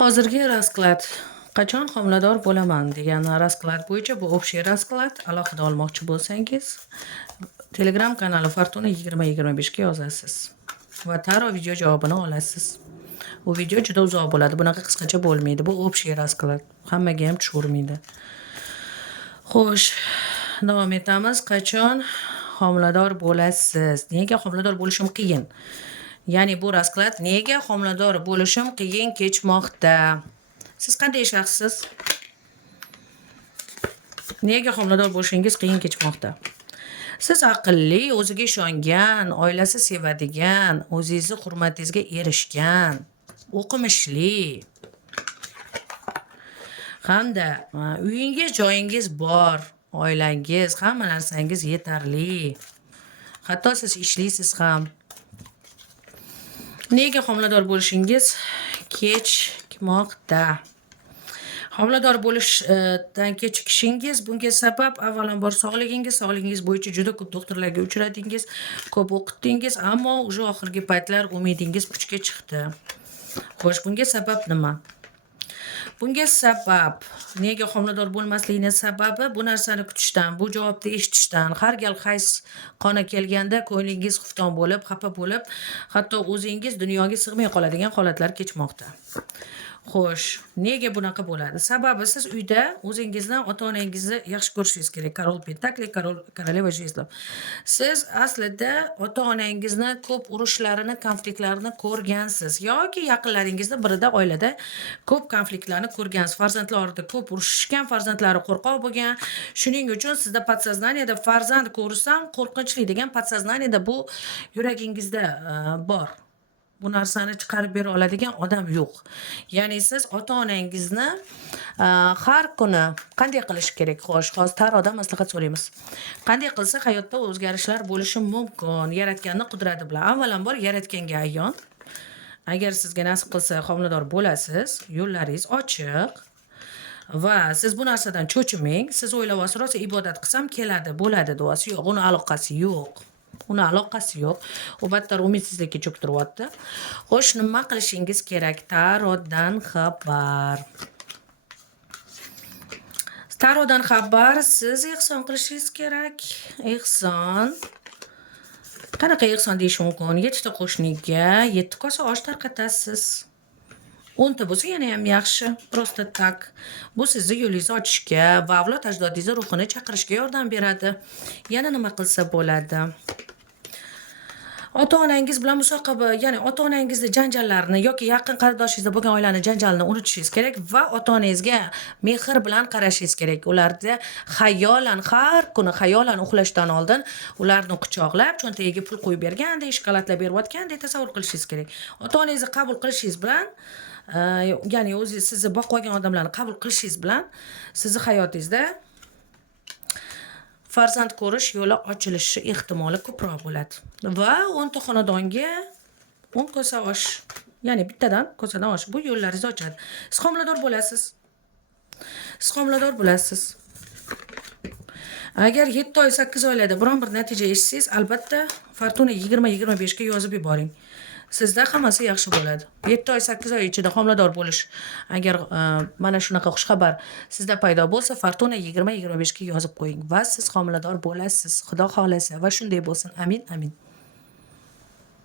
Hozirgi rasklad qachon homilador bo'laman degan rasklad bo'yicha bu общий rasklad. Alohida olmoqchi bo'lsangiz, Telegram kanali Fortuna 2025 ga yozasiz va Taro video javobini olasiz. Bu video juda uzoq bo'ladi. Bunaqa qisqacha bo'lmaydi. Bu общий rasklad. Hammaga ham tushavermaydi. Xo'sh, davom etamiz. Qachon homilador bo'lasiz? Nega homilador bo'lishim qiyin? Ya'ni bu rasklad nega homilador bo'lishim qiyin kechmoqda? Siz qanday shaxssiz? Nega homilador bo'lishingiz qiyin kechmoqda? Siz aqlli, o'ziga ishongan, oilasi sevadigan, o'zingizni hurmatingizga erishgan, o'qimishli hamda uyingiz, joyingiz bor, oilangiz, hamma narsangiz yetarli. Hatto siz ishlaysiz ham. Nega homilador bo'lishingiz kechmoqda? Homilador bo'lishdan kechikishingiz bunga sabab avvalambor sog'ligingiz bo'yicha juda ko'p doktorlarga uchradingiz, ko'p o'qitdingiz, ammo o'sha oxirgi paytlar umidingiz puchga chiqdi. Xo'sh, bunga sabab nima? Bunga sabab, nega homilador bo'lmasligining sababi bu narsani kutishdan, bu javobni eshitishdan, har gal hays qona kelganda ko'nglingiz xufton bo'lib, xafa bo'lib, hatto o'zingiz dunyoga sig'may qoladigan holatlar kechmoqda. Xo'sh, nega bunaqa bo'ladi? Sababi siz uyda o'zingizni, ota-onangizni yaxshi ko'rishingiz kerak. Korol Pentakli, Koroleva Jezlov. Siz aslida ota-onangizni ko'p urushlarini, konfliktlarini ko'rgansiz yoki yaqinlaringizda birida oilada ko'p konfliktlarni ko'rgansiz. Farzandlar orasida ko'p urushishgan, farzandlari qo'rqoq bo'lgan. Shuning uchun sizda podsoznaniyada farzand ko'rsam qo'rqinchli degan podsoznaniyada bu yuragingizda bor. Bu narsani chiqarib bera oladigan odam yo'q. Ya'ni siz ota-onangizni har kuni qanday qilish kerak? Xo'sh, hozir Tarodan maslahat so'raymiz. Qanday qilsa hayotda o'zgarishlar bo'lishi mumkin? Yaratganning qudrati bilan. Avvalambor yaratganga ayon. Agar sizga nasib qilsa homilador bo'lasiz, yo'llaringiz ochiq. Va siz bu narsadan cho'chimang. Siz o'ylab olasiz, rosa ibodat qilsam keladi, bo'ladi duosi yo'q. Uni aloqasi yo'q. Uni aloqasi yo'q. U battar umidsizlikka cho'ktiryapti. Xo'sh, nima qilishingiz kerak? Tarodan xabar. Tarodan xabar, siz ehson qilishingiz kerak. Ehson. Qanaqa ehson deyish mumkin? 7 ta qo'shniga 7 kosa osh tarqatasiz. 10 ta bo'lsa yana ham yaxshi. Prosta tak. Bu sizni yo'lingizni ochishga va avlod ajdodingizni ruhini chaqirishga yordam beradi. Yana nima qilsa bo'ladi? Ota-onangiz bilan musoqaba, ya'ni ota-onangizni janjallarini yoki yaqin qardoshingizda bo'lgan oilani janjalini unutishingiz kerak va ota-onangizga mehr bilan qarashingiz kerak. Ularda xayolan har kuni xayolan uxlashdan oldin ularni quchoqlab, cho'ntagiga pul qo'yib bergandek, shokoladlar berayotgandek tasavvur qilishingiz kerak. Ota-onangizni qabul qilishingiz bilan, ya'ni o'zingiz sizni boqib olgan odamlarni qabul qilishingiz bilan sizni hayotingizda farzand ko'rish yo'li ochilishi ehtimoli ko'proq bo'ladi. Va 10 ta xonadonga 10 kosa osh, ya'ni bittadan kosadan osh bu yo'llaringizni ochadi. Siz homilador bo'lasiz. Siz homilador bo'lasiz. Agar 7 oy, 8 oylarda biron bir natija eshitsangiz, albatta Fortuna 2025 ga yozib yuboring. Sizda hammasi yaxshi bo'ladi. 7 oy, 8 oy ichida homilador bo'lish, agar mana shunaqa xushxabar sizda paydo bo'lsa, Fortuna 2025 ga yozib qo'ying va siz homilador bo'lasiz. Xudo xolasa va shunday bo'lsin. Amin, amin.